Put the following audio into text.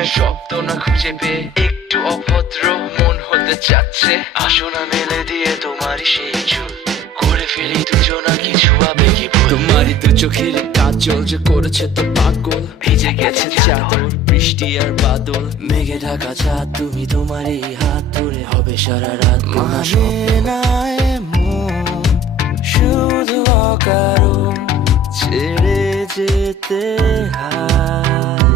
প্রেমের শব্দ না খুঁজে পেয়ে একটু অভদ্র মন হতে চাচ্ছে। আসো না মেলে দিয়ে তোমারই সেই চুল, করে ফেলি দুজনা কিছু আবেগী ভুল। তোমারই দু চোখের কাজল যে করেছে তো পাগল, ভিজে গেছে চাদর বৃষ্টি আর বাদল। মেঘে ঢাকা চাঁদ তুমি তোমারই হাত ধরে হবে সারা রাত। মানে না এমন শুধু অকারণ ছেড়ে যেতে হয়।